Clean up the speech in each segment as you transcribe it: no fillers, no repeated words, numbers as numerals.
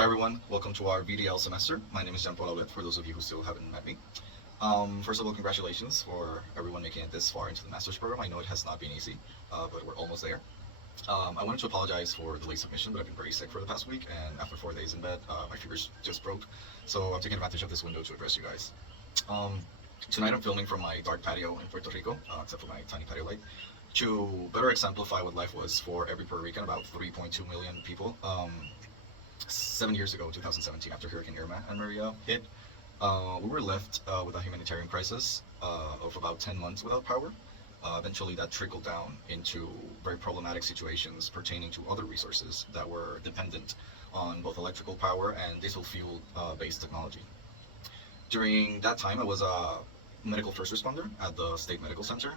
Hi everyone, welcome to our VDL semester. My name is Aulet, for those of you who still haven't met me. First of all, congratulations for everyone making it this far into the master's program. I know it has not been easy, but we're almost there. I wanted to apologize for the late submission, but I've been very sick for the past week, and after 4 days in bed, my fevers just broke. So I'm taking advantage of this window to address you guys. Tonight I'm filming from my dark patio in Puerto Rico, except for my tiny patio light, to better exemplify what life was for every Puerto Rican, about 3.2 million people. 7 years ago, 2017, after Hurricane Irma and Maria hit, we were left with a humanitarian crisis of about 10 months without power. Eventually, that trickled down into very problematic situations pertaining to other resources that were dependent on both electrical power and diesel fuel-based technology. During that time, I was a medical first responder at the state medical center.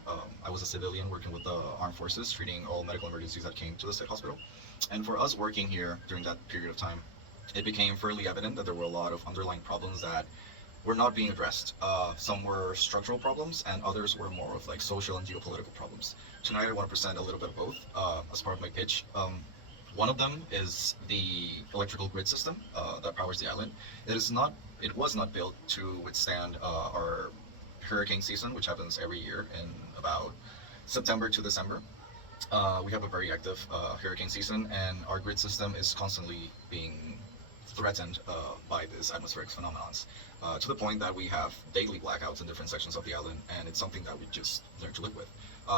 I was a civilian working with the armed forces, treating all medical emergencies that came to the state hospital. And for us working here during that period of time, it became fairly evident that there were a lot of underlying problems that were not being addressed. Some were structural problems, and others were more of like social and geopolitical problems. Tonight, I want to present a little bit of both as part of my pitch. One of them is the electrical grid system that powers the island. It was not built to withstand our hurricane season, which happens every year in about September to December. We have a very active hurricane season, and our grid system is constantly being threatened by these atmospheric phenomenons, to the point that we have daily blackouts in different sections of the island, and it's something that we just learn to live with.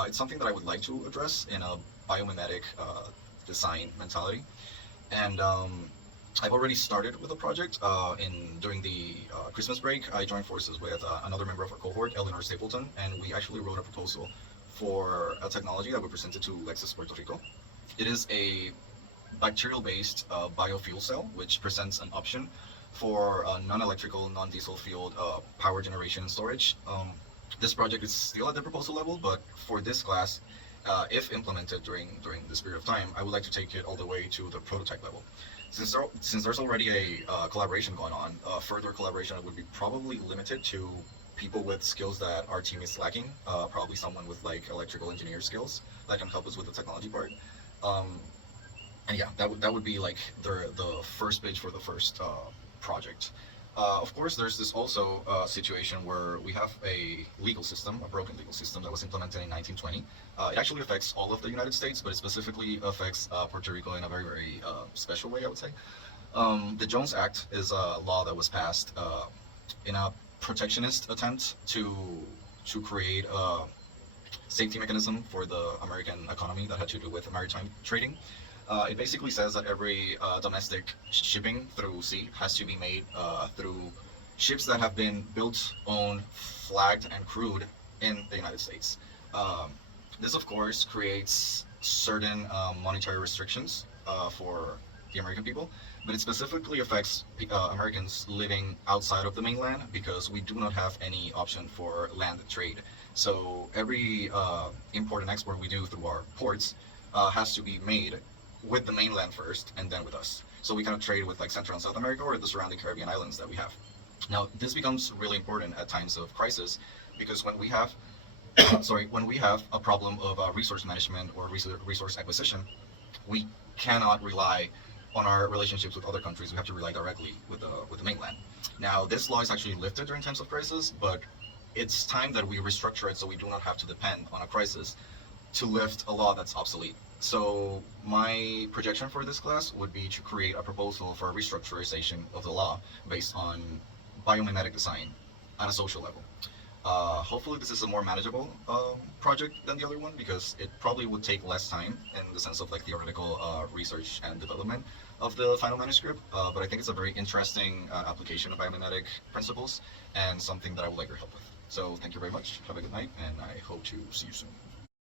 It's something that I would like to address in a biomimetic design mentality, and I've already started with the project. During the Christmas break, I joined forces with another member of our cohort, Eleanor Stapleton, and we actually wrote a proposal for a technology that we presented to Lexus Puerto Rico. It is a bacterial-based biofuel cell, which presents an option for non-electrical, non-diesel fueled power generation and storage. This project is still at the proposal level, but for this class, if implemented during this period of time, I would like to take it all the way to the prototype level. Since there's already a collaboration going on, further collaboration would be probably limited to people with skills that our team is lacking, probably someone with like electrical engineer skills that can help us with the technology part. And yeah, that would be like the first pitch for the first project. Of course, there's this also situation where we have a legal system, a broken legal system that was implemented in 1920. It actually affects all of the United States, but it specifically affects Puerto Rico in a very, very special way, I would say. The Jones Act is a law that was passed in a protectionist attempt to create a safety mechanism for the American economy that had to do with maritime trading. It basically says that every domestic shipping through sea has to be made through ships that have been built, owned, flagged, and crewed in the United States. This, of course, creates certain monetary restrictions for the American people, but it specifically affects Americans living outside of the mainland because we do not have any option for land trade. So every import and export we do through our ports has to be made with the mainland first and then with us. So we kind of trade with like Central and South America or the surrounding Caribbean islands that we have. Now, this becomes really important at times of crisis because when we have when we have a problem of resource management or resource acquisition, we cannot rely on our relationships with other countries. We have to rely directly with the mainland. Now, this law is actually lifted during times of crisis, but it's time that we restructure it so we do not have to depend on a crisis to lift a law that's obsolete. So my projection for this class would be to create a proposal for a restructurization of the law based on biomimetic design on a social level. Hopefully this is a more manageable project than the other one because it probably would take less time in the sense of like theoretical research and development of the final manuscript, but I think it's a very interesting application of biomimetic principles and something that I would like your help with. So thank you very much, have a good night, and I hope to see you soon.